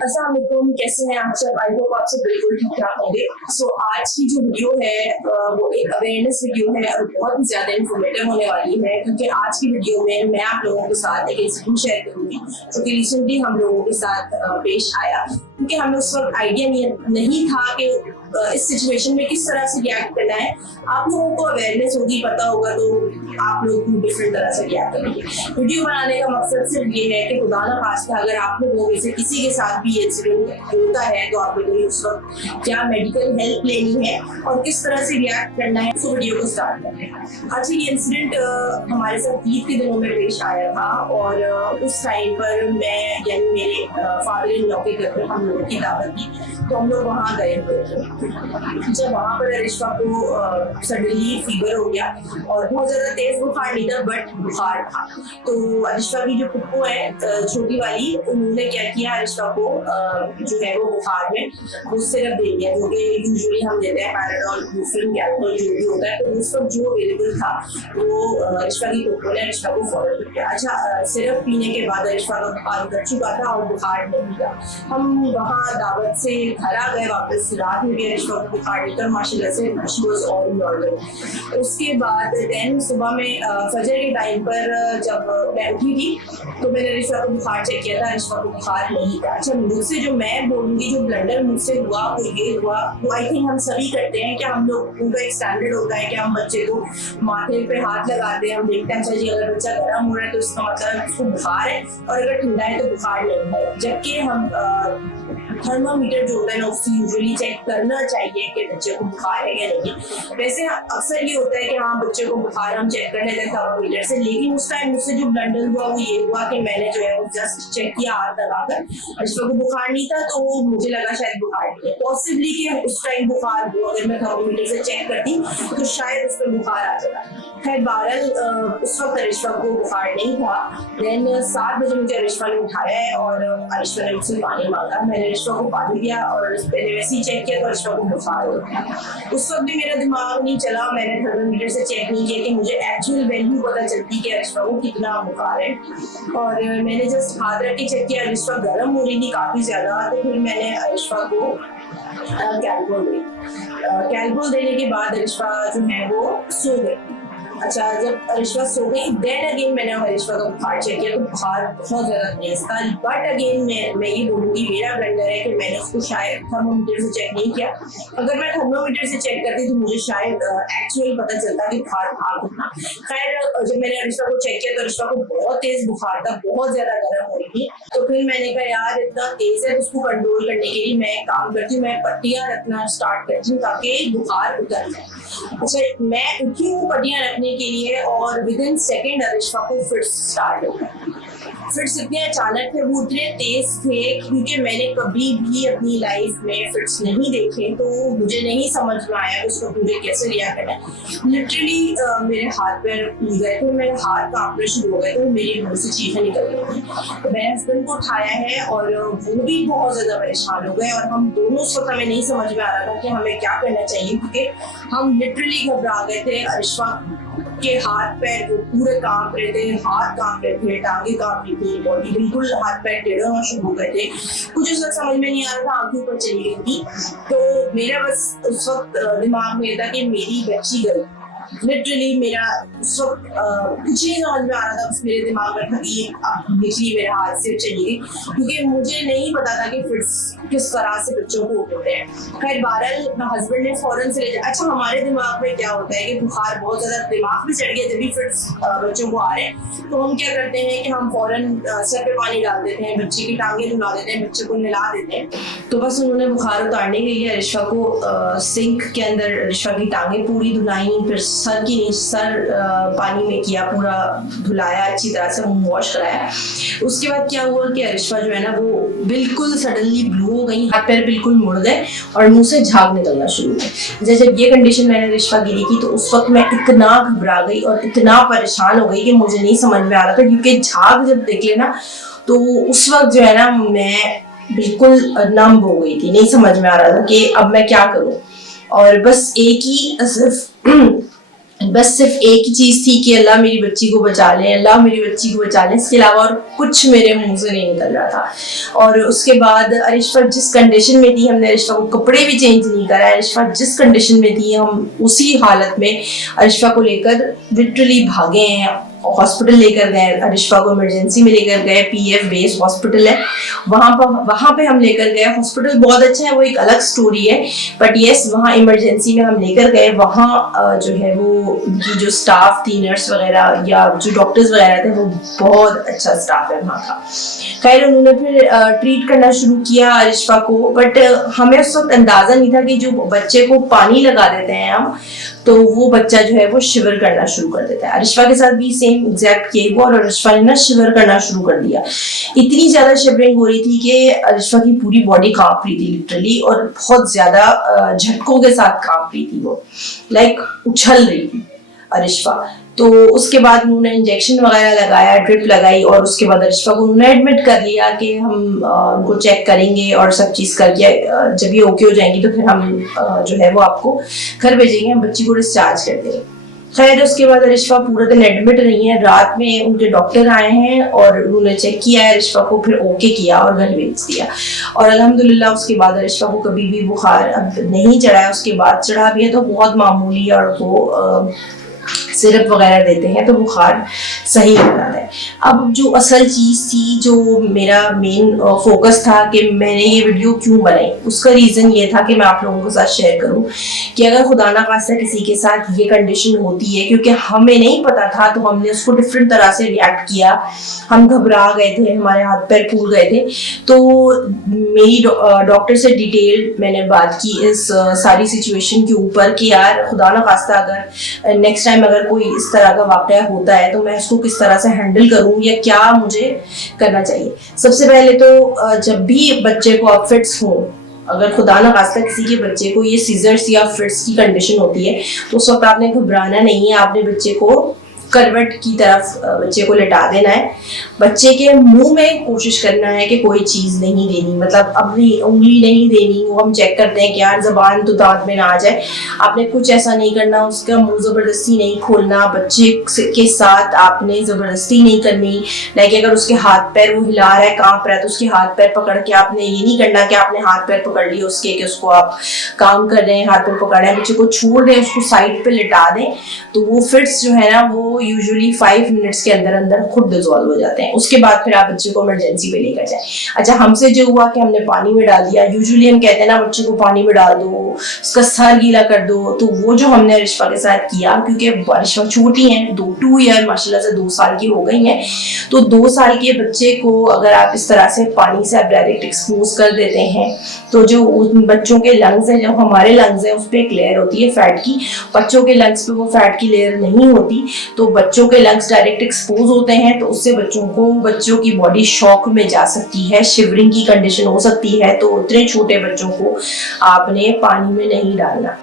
अस्सलाम वालेकुम, कैसे हैं आप सब? आई होप आप सब बिल्कुल ठीक ठाक होंगे। आज की जो वीडियो है वो एक अवेयरनेस वीडियो है और बहुत ही ज्यादा इन्फॉर्मेटिव होने वाली है, क्योंकि आज की वीडियो में मैं आप लोगों के साथ एक इंसिडेंट शेयर करूंगी जो कि रिसेंटली हम लोगों के साथ पेश आया, क्योंकि हमें उस वक्त आइडिया नहीं था कि इस सिचुएशन में किस तरह से रिएक्ट करना है। आप लोगों को अवेयरनेस होगी, पता होगा, तो आप लोग डिफरेंट तरह से रिएक्ट करेंगे। वीडियो बनाने का मकसद सिर्फ ये है कि खुदा ना खास्ता अगर आप लोगों में से किसी के साथ भी इंसिडेंट होता है तो आप लोगों ने उस वक्त क्या मेडिकल हेल्प लेनी है और किस तरह से रिएक्ट करना है। तो वीडियो को स्टार्ट करते हैं। अच्छा, ये इंसिडेंट हमारे साथ ईद के दिनों में पेश आया था और उस टाइम पर मैं यानी मेरे फादर इन लॉ के घर पर हम लोगों की दावत थी, तो हम लोग वहाँ गए हुए थे। जब वहाँ पर अरिशा को सडनली फीवर हो गया और बहुत ज्यादा तेज बुखार नहीं था, बट बुखार था। तो अरिशा की जो पुप्पो है छोटी वाली, उन्होंने क्या किया, अरिशा को जो है वो बुखार में वो सिरप दे दिया, जो कि यूजुअली हम देते हैं पैराडॉल, ब्रूफिन, कैल्पोल जो भी होता है। तो उस वक्त जो अवेलेबल था वो अरिशा की पुप्पो ने अरिशा को फॉलो किया। अच्छा, सिरप पीने के बाद अरिशा का बुखार उतर चुका था और बुखार नहीं था। हम वहाँ दावत से घर आ गए वापस, रात में भी अरिशा को बुखार नहीं था, माशाल्लाह से शी वाज ऑल नॉर्मल। उसके बाद देन सुबह में फजर के टाइम पर जब मैं उठी थी तो मैंने अरिशा को बुखार चेक किया था, अरिशा को बुखार नहीं था। अच्छा, मुझसे जो मैं बोलूंगी, जो ब्लंडर मुझसे हुआ वो ये हुआ, वो आई थिंक हम सभी करते हैं कि हम लोग, उनका एक स्टैंडर्ड होता है कि हम बच्चे को माथे पे हाथ लगाते हैं, हम देखते हैं जी अगर बच्चा गर्म हो रहा है तो इसका मतलब उसको बुखार है, और अगर ठंडा है तो बुखार नहीं है। जबकि हम थर्मामीटर जो होता है ना, उससे यूजुअली चेक करना चाहिए कि बच्चे को बुखार है या नहीं। वैसे अक्सर ये होता है कि हाँ बच्चे को बुखार हम चेक कर लेते हैं थर्मामीटर से, लेकिन उस टाइम मुझसे जो ब्लंडर हुआ वो ये हुआ कि मैंने जो है वो जस्ट चेक किया हाथ लगाकर, बच्चे को बुखार नहीं था, तो मुझे लगा शायद बुखार नहीं है। पॉसिबली कि उस टाइम बुखार हो, अगर मैं थर्मामीटर से चेक करती तो शायद उस पर बुखार आ जाता। खैर बहरहाल उस वक्त अरिशा को बुखार नहीं था। देन 7 बजे मुझे अरिशा ने उठाया है और अरिशा ने मुझसे पानी मांगा, मैंने अरिशा को पानी दिया और मैंने वैसे ही चेक किया तो अरिशा को बुखार हो गया। उस वक्त भी मेरा दिमाग नहीं चला, मैंने थर्मामीटर से चेक नहीं किया कि मुझे एक्चुअल वैल्यू पता चलती कि अरिशा को कितना बुखार है। और मैंने जस्ट हाथ रख के चेक किया, अरिशा गर्म हो रही थी काफी ज्यादा, तो फिर मैंने अरिशा को कैलपोल दी। कैलपोल देने के बाद अरिशा जो है वो सो गई। अच्छा, जब अरिशा सो गई देन अगेन मैंने अरिशा का बुखार चेक किया तो बुखार बहुत ज्यादा तेज था। बट अगेन मैं ये बोलूंगी मेरा ब्लंडर है कि मैंने उसको शायद थर्मोमीटर से चेक नहीं किया। अगर मैं थर्मोमीटर से चेक करती तो मुझे शायद एक्चुअल पता चलता कि बुखार था कितना। खैर जब मैंने अरिशा को चेक किया तो अरिशा को बहुत तेज बुखार था, बहुत ज्यादा गर्म हो रही थी। तो फिर मैंने कहा यार इतना तेज है, उसको कंट्रोल करने के लिए मैं काम करती हूँ, मैं पट्टियां रखना स्टार्ट करती हूँ ताकि बुखार उतर जाए। अच्छा, मैं उठी हूँ पट्टियां रखने के लिए और विद इन सेकेंड अरिशा को फिट्स स्टार्ट हो गए। फिट्स इतने अचानक थे, वो इतने तेज थे क्योंकि मैंने कभी भी अपनी लाइफ में फिट्स नहीं देखे, तो मुझे नहीं समझ में आया कि उसको मुझे कैसे रिएक्ट करना है। लिटरली मेरे हाथ पैर फूल गए थे, मेरे हाथ कांपने शुरू हो गए थे, मेरे मुंह से चीखें निकल गई थी। तो मैंने हस्बैंड को उठाया है और वो भी बहुत ज्यादा परेशान हो गए और हम दोनों उस वक्त हमें नहीं समझ में आ रहा था कि हमें क्या करना चाहिए, क्योंकि हम लिटरली घबरा गए थे। अरिशा के हाथ पैर वो पूरे कांप रहे थे, हाथ कांप रहे थे, टांगे कांप रही थी, बॉडी बिल्कुल हाथ पैर टेढ़े होना शुरू हो गए थे। कुछ उस वक्त समझ में नहीं आ रहा था, आंखें ऊपर चली गई थी। तो मेरा बस उस वक्त दिमाग में था कि मेरी बच्ची गई। लिटरली मेरा उस वक्त कुछ नहीं समझ में आ रहा था, बस मेरे दिमाग में था कि बिजली मेरे हाथ से चली गई, क्योंकि मुझे नहीं पता था कि फिट्स किस तरह से बच्चों को होते हैं। खैर बहरहाल हस्बैंड ने फौरन से ले जाया। अच्छा, हमारे दिमाग में क्या होता है कि बुखार बहुत ज्यादा दिमाग में चढ़ गया जब भी फिट्स बच्चों को आ रहे हैं, तो हम क्या करते हैं कि हम फौरन सर पे पानी डाल देते हैं, बच्चे की टांगे धुला देते हैं, बच्चे को नहला देते हैं। तो बस उन्होंने बुखार उतारने के लिए अरिशा को सिंक के अंदर अरिशा की टांगे पूरी धुलाई, फिर सर की सर पानी में किया, पूरा धुलाया, अच्छी तरह से मुंह वॉश कराया। उसके बाद क्या हुआ कि अरिशा जो है ना वो बिल्कुल सडनली ब्लू हो गई, हाथ पैर बिल्कुल मुड़ गए और मुंह से झाग निकलना शुरू हुआ। जब ये कंडीशन मैंने अरिशा की देखी तो उस वक्त मैं इतना घबरा गई और इतना परेशान हो गई कि मुझे नहीं समझ में आ रहा था, क्योंकि झाग जब देख लेना तो उस वक्त जो है ना मैं बिल्कुल नम हो गई थी, नहीं समझ में आ रहा था कि अब मैं क्या करूं। और बस एक ही सिर्फ बस सिर्फ एक ही चीज़ थी कि अल्लाह मेरी बच्ची को बचा ले, अल्लाह मेरी बच्ची को बचा ले, इसके अलावा और कुछ मेरे मुंह से नहीं निकल रहा था। और उसके बाद अरिशफा जिस कंडीशन में थी, हमने अरिशफा को कपड़े भी चेंज नहीं कराए, अरिशफा जिस कंडीशन में थी हम उसी हालत में अरिशफा को लेकर लिटरली भागे हैं, हॉस्पिटल लेकर गए, अरिशफा को इमरजेंसी में लेकर गए, पीएफ बेस हॉस्पिटल है वहाँ पे हम लेकर गए। हॉस्पिटल बहुत अच्छा है, वो एक अलग स्टोरी है, बट यस वहाँ इमरजेंसी में हम लेकर गए। वहाँ जो है वो उनकी जो स्टाफ थी, नर्स वगैरह या जो डॉक्टर्स वगैरह थे, वो बहुत अच्छा स्टाफ है वहाँ का। खैर उन्होंने फिर ट्रीट करना शुरू किया अरिशफा को, बट हमें उस वक्त अंदाजा नहीं था कि जो बच्चे को पानी लगा देते हैं हम, तो वो बच्चा जो है वो शिवर करना शुरू कर देता है। अरिशफा के साथ भी सेम एग्जैक्ट यही हुआ, और अरिशफा ने ना शिवर करना शुरू कर दिया। इतनी ज्यादा शिवरिंग हो रही थी कि अरिशफा की पूरी बॉडी कांप रही थी लिटरली, और बहुत ज्यादा झटकों के साथ कांप रही थी वो, लाइक उछल रही थी अरिशफा। तो उसके बाद उन्होंने इंजेक्शन वगैरह लगाया, ड्रिप लगाई, और उसके बाद अरिशफा को उन्होंने एडमिट कर लिया कि हम उनको चेक करेंगे और सब चीज़ करके जब ये ओके हो जाएंगी तो फिर हम जो है वो आपको घर भेजेंगे, हम बच्ची को डिस्चार्ज कर देंगे। खैर उसके बाद अरिशफा पूरा दिन एडमिट रही है। रात में उनके डॉक्टर आए हैं और उन्होंने चेक किया है अरिशफा को, फिर ओके किया और घर भेज दिया। और अल्हम्दुलिल्लाह उसके बाद अरिशफा को कभी भी बुखार अब नहीं चढ़ा है। उसके बाद चढ़ा भी है तो बहुत मामूली, और वो सिरप वगैरह देते हैं तो बुखार सही हो जाता है। अब जो असल चीज़ थी, जो मेरा मेन फोकस था कि मैंने ये वीडियो क्यों बनाई, उसका रीज़न ये था कि मैं आप लोगों के साथ शेयर करूं कि अगर खुदा ना खास्ता किसी के साथ ये कंडीशन होती है, क्योंकि हमें नहीं पता था तो हमने उसको डिफरेंट तरह से रिएक्ट किया, हम घबरा गए थे, हमारे हाथ पैर फूल गए थे। तो मेरी डॉक्टर से डिटेल मैंने बात की इस सारी सिचुएशन के ऊपर कि यार खुदा ना खास्ता अगर नेक्स्ट टाइम अगर कोई इस तरह का वाकया होता है तो मैं उसको किस तरह से हैंडल करूं या क्या मुझे करना चाहिए। सबसे पहले तो जब भी बच्चे को आप फिट्स हो, अगर खुदा ना खास्ता किसी के बच्चे को ये सीजर्स या फिट्स की कंडीशन होती है तो उस वक्त आपने घबराना नहीं है, आपने बच्चे को करवट की तरफ बच्चे को लिटा देना है। बच्चे के मुंह में कोशिश करना है कि कोई चीज़ नहीं देनी, मतलब अपनी उंगली नहीं देनी। वो हम चेक करते हैं कि यार जबान तो दांत में ना आ जाए, आपने कुछ ऐसा नहीं करना, उसका मुंह ज़बरदस्ती नहीं खोलना, बच्चे के साथ आपने ज़बरदस्ती नहीं करनी। लाइक अगर उसके हाथ पैर वो हिला रहा है, कांप रहा है, तो उसके हाथ पैर पकड़ के आपने ये नहीं करना कि आपने हाथ पैर पकड़ लिए उसके कि उसको आप काम कर रहे हैं, हाथ पैर पकड़ रहे हैं, बच्चे को छोड़ दें, उसको साइड पे लिटा दें। तो वो फिट्स जो है ना वो यूजुअली 5 मिनट्स के अंदर अंदर खुद डिजॉल्व हो जाते हैं। उसके बाद फिर आप बच्चे को इमरजेंसी पे लेकर जाए। अच्छा, हमसे जो हुआ कि हमने पानी में डाल दिया। यूजुअली हम कहते हैं ना बच्चे को पानी में डाल दो, उसका सर गीला कर दो, तो वो जो हमने अरिशफा के साथ किया, क्योंकि अरिशफा छोटी है, 2 ईयर माशाल्लाह से 2 साल की हो गई है, तो 2 साल के बच्चे को अगर आप इस तरह से पानी से आप डायरेक्ट एक्सपोज कर देते हैं तो जो उन बच्चों के लंग्स हैं, जो हमारे लंग्स हैं, उस पर एक लेयर होती है फैट की, बच्चों के लंग्स पे वो फैट की लेयर नहीं होती, तो बच्चों के लंग्स डायरेक्ट एक्सपोज होते हैं, तो उससे बच्चों की बॉडी शॉक में जा सकती है, शिवरिंग की कंडीशन हो सकती है। तो उतने छोटे बच्चों को आपने पानी में नहीं डालना।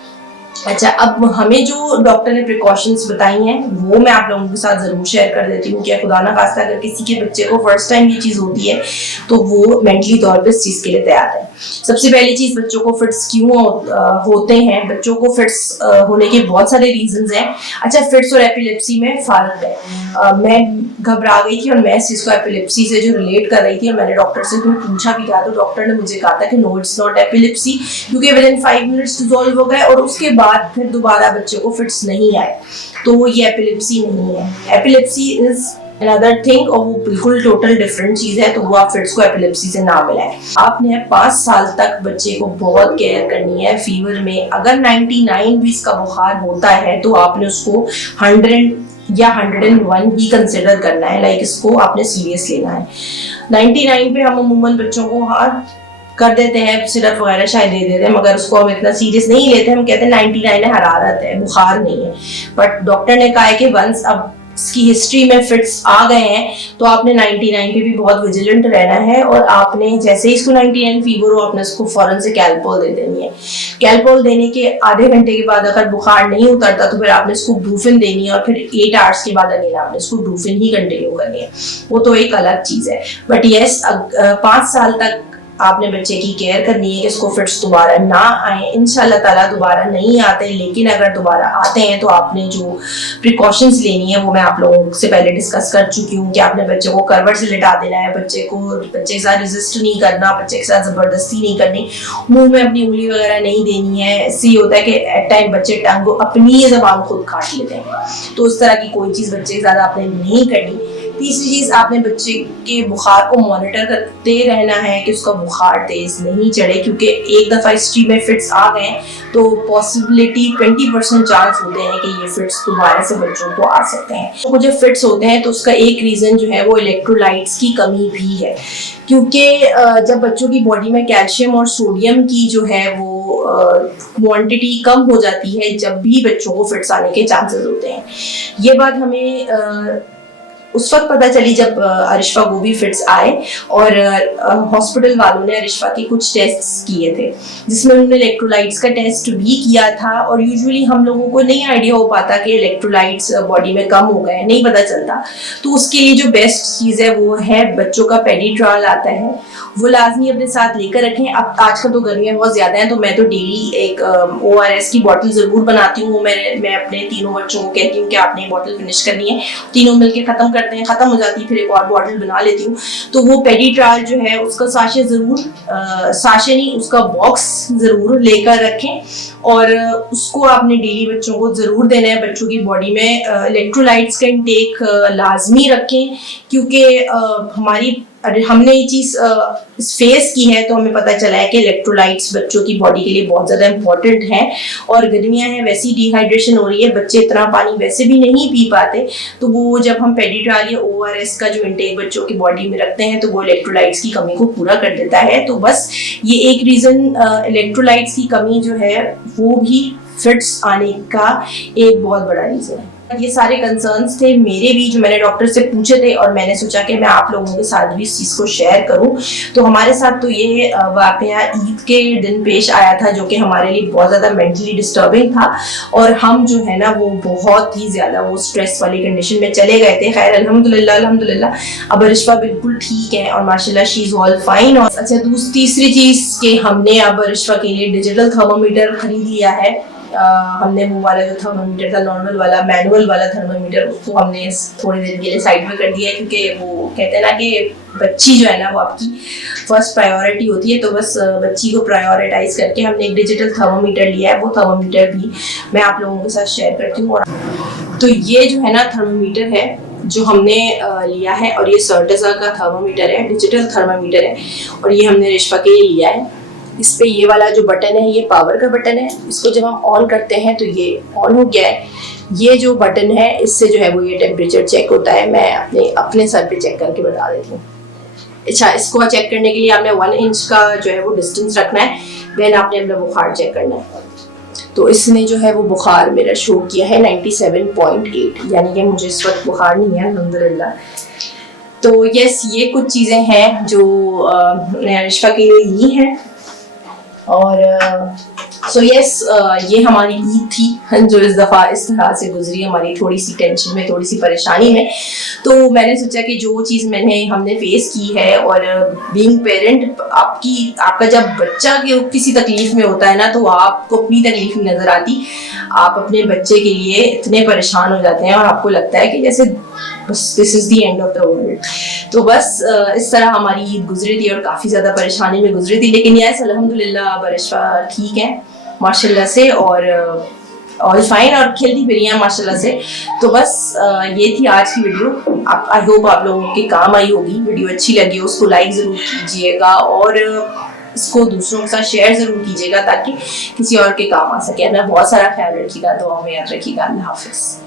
अच्छा, अब हमें जो डॉक्टर ने प्रिकॉशंस बताई हैं वो मैं आप लोगों के साथ ज़रूर शेयर कर देती हूँ कि खुदा ना खास्ता अगर किसी के बच्चे को फर्स्ट टाइम ये चीज़ होती है तो वो मेंटली तौर पे इस चीज़ के लिए तैयार है। सबसे पहली चीज़, बच्चों को फिट्स क्यों होते हैं। बच्चों को फिट्स होने के बहुत सारे रीजंस हैं। अच्छा, फिट्स और एपिलेप्सी में फ़र्क है। मैं घबरा गई थी और मैं इस चीज़ को एपिलेप्सी से जो रिलेट कर रही थी, और मैंने डॉक्टर से कोई पूछा भी था तो डॉक्टर ने मुझे कहा था कि नो, इट्स नॉट एपिलेप्सी, क्योंकि विदिन 5 मिनट्स डिजॉल्व हो गए और उसके बाद फिर दोबारा बच्चे को फिट्स नहीं आए, तो ये एपिलेप्सी नहीं है। एपिलेप्सी इज अनदर थिंग, और वो बिल्कुल टोटल डिफरेंट चीज है, तो वो आप फिट्स को एपिलेप्सी से ना मिलाएं। आपने 5 साल तक बच्चे को बहुत केयर करनी है। फीवर में अगर 99 भी इसका बुखार होता है तो आपने उसको 100 या 101 ही कंसिडर करना है, लाइक इसको आपने सीरियस लेना है। 99 पे हम अमूमन बच्चों को कर देते हैं, सिरप वगैरह शायद दे देते हैं, मगर उसको हम इतना सीरियस नहीं लेते। हम कहते हैं 99 है, हरारत है, बुखार नहीं है। बट डॉक्टर ने कहा है कि वंस अब इसकी हिस्ट्री में फिट्स आ गए हैं तो आपने 99 पे भी बहुत विजिलेंट रहना है, और आपने जैसे ही इसको 99 फीवर हो आपने इसको फौरन से कैल्पोल दे देनी है। कैल्पोल देने के आधे घंटे के बाद अगर बुखार नहीं उतरता तो फिर आपने इसको ब्रूफिन देनी है, और फिर 8 आवर्स के बाद अगेन आपने इसको ब्रूफिन ही कंटिन्यू करनी है। वो तो एक अलग चीज़ है। बट येस, 5 साल तक आपने बच्चे की केयर करनी है कि उसको फिट्स दोबारा ना आए। इंशाल्लाह ताला दोबारा नहीं आते, लेकिन अगर दोबारा आते हैं तो आपने जो प्रिकॉशंस लेनी है वो मैं आप लोगों से पहले डिस्कस कर चुकी हूँ कि आपने बच्चे को करवट से लिटा देना है, बच्चे के साथ रेजिस्ट नहीं करना, बच्चे के साथ ज़बरदस्ती नहीं करनी, मुंह में अपनी उंगली वगैरह नहीं देनी है। इससे ये होता है कि एट टाइम बच्चे टंग को अपनी ज़बान खुद काट लेते हैं, तो उस तरह की कोई चीज़ बच्चे के साथ आपने नहीं करनी। तीसरी चीज़, आपने बच्चे के बुखार को मॉनिटर करते रहना है कि उसका बुखार तेज नहीं चढ़े, क्योंकि एक दफ़ा हिस्ट्री में फिट्स आ गए तो पॉसिबिलिटी 20% चांस होते हैं कि ये फिट्स दोबारा से बच्चों को आ सकते हैं। तो जब फिट्स होते हैं तो उसका एक रीज़न जो है वो इलेक्ट्रोलाइट्स की कमी भी है, क्योंकि जब बच्चों की बॉडी में कैल्शियम और सोडियम की जो है वो क्वांटिटी कम हो जाती है, जब भी बच्चों को फिट्स आने के चांसेस होते हैं। ये बात हमें उस वक्त पता चली जब अरिशफा को भी फिट्स आए और हॉस्पिटल वालों ने अरिशफा के कुछ टेस्ट्स किए थे, जिसमें उन्होंने इलेक्ट्रोलाइट्स का टेस्ट भी किया था। और यूजुअली हम लोगों को नहीं आइडिया हो पाता कि इलेक्ट्रोलाइट्स बॉडी में कम हो गए, नहीं पता चलता। तो उसके लिए जो बेस्ट चीज़ है वो है बच्चों का पेडिट्रॉल आता है, वो लाजमी अपने साथ लेकर रखें। अब आजकल तो गर्मियाँ बहुत ज़्यादा हैं, तो मैं तो डेली एक ORS की बॉटल ज़रूर बनाती हूँ। मैं अपने तीनों बच्चों को कहती हूँ कि आपने ये बॉटल फिनिश करनी है, तीनों मिलकर ख़त्म करते हैं, ख़त्म हो जाती है, फिर एक और बॉटल बना लेती हूँ। तो वो पेडिट्रॉल जो है उसका साशे ज़रूर, साशे नहीं उसका बॉक्स ज़रूर लेकर रखें, और उसको आपने डेली बच्चों को ज़रूर देना है। बच्चों की बॉडी में इलेक्ट्रोलाइट्स का इंटेक लाजमी रखें, क्योंकि हमने ये चीज़ फेस की है, तो हमें पता चला है कि इलेक्ट्रोलाइट्स बच्चों की बॉडी के लिए बहुत ज़्यादा इंपॉर्टेंट है। और गर्मियाँ हैं, वैसी डिहाइड्रेशन हो रही है, बच्चे इतना पानी वैसे भी नहीं पी पाते, तो वो जब हम पेडिट्रॉल या ORS का जो इंटेक बच्चों की बॉडी में रखते हैं तो वो इलेक्ट्रोलाइट्स की कमी को पूरा कर देता है। तो बस ये एक रीज़न, इलेक्ट्रोलाइट्स की कमी जो है वो भी फिट्स आने का एक बहुत बड़ा रीज़न है। ये सारे कंसर्न्स थे मेरे भी, जो मैंने डॉक्टर से पूछे थे, और मैंने सोचा कि मैं आप लोगों के साथ भी इस चीज़ को शेयर करूं। तो हमारे साथ तो ये वाकया ईद के दिन पेश आया था, जो कि हमारे लिए बहुत ज़्यादा मेंटली डिस्टर्बिंग था, और हम जो है ना वो बहुत ही ज़्यादा वो स्ट्रेस वाली कंडीशन में चले गए थे। खैर अल्हम्दुलिल्लाह अब अरिशफा बिल्कुल ठीक है और माशाल्लाह शी इज़ ऑल फाइन। और अच्छा, तीसरी चीज़ कि हमने अब अरिशफा के लिए डिजिटल थर्मोमीटर खरीद लिया है। हमने वो वाला जो थर्मोमीटर था, नॉर्मल वाला मैनुअल वाला थर्मोमीटर, उसको हमने थोड़ी देर के लिए साइड में कर दिया है, क्योंकि वो कहते हैं ना कि बच्ची जो है ना वो आपकी फर्स्ट प्रायोरिटी होती है। तो बस बच्ची को प्रायोरिटाइज करके हमने एक डिजिटल थर्मोमीटर लिया है, वो थर्मोमीटर भी मैं आप लोगों के साथ शेयर करती हूँ। तो ये जो है ना थर्मोमीटर है जो हमने लिया है, और ये सर्टेसा का थर्मोमीटर है, डिजिटल थर्मोमीटर है, और ये हमने रिश्फा के लिए लिया है। इस पे ये वाला जो बटन है ये पावर का बटन है, इसको जब हम ऑन करते हैं तो ये ऑन हो गया है। ये जो बटन है इससे जो है वो ये टेम्परेचर चेक होता है। मैं अपने सर पे चेक करके बता देती हूँ। अच्छा, इसको चेक करने के लिए आपने 1 इंच का जो है वो डिस्टेंस रखना है, देन आपने अपना बुखार चेक करना है। तो इसने जो है वो बुखार मेरा शो किया है 97.8, यानी कि मुझे इस वक्त बुखार नहीं है अल्हम्दुलिल्लाह। तो यस, ये कुछ चीज़ें हैं जो मैंने अरिशफा के लिए ली हैं। और सो यस, ये हमारी ईद थी जो इस दफ़ा इस तरह से गुजरी, हमारी थोड़ी सी टेंशन में, थोड़ी सी परेशानी में। तो मैंने सोचा कि जो चीज़ हमने फेस की है, और बीइंग पेरेंट, आपका जब बच्चा किसी तकलीफ में होता है ना, तो आपको अपनी तकलीफ नहीं नज़र आती, आप अपने बच्चे के लिए इतने परेशान हो जाते हैं और आपको लगता है कि जैसे बस this is the end of the world. तो बस इस तरह हमारी ईद गुजरी थी और काफ़ी ज़्यादा परेशानी में गुजरी थी, लेकिन यस अल्हम्दुलिल्लाह अरिशफा ठीक है माशाल्लाह से, और ऑल फाइन और खेलती फिरी हैं माशाल्लाह से। तो बस ये थी आज की वीडियो। आई होप आप लोगों के काम आई होगी। वीडियो अच्छी लगी हो उसको लाइक ज़रूर कीजिएगा, और इसको दूसरों के साथ शेयर ज़रूर कीजिएगा ताकि किसी और के काम आ सके। अपना बहुत सारा ख्याल रखिएगा, दुआ में याद रखिएगा। अल्लाह हाफिज़।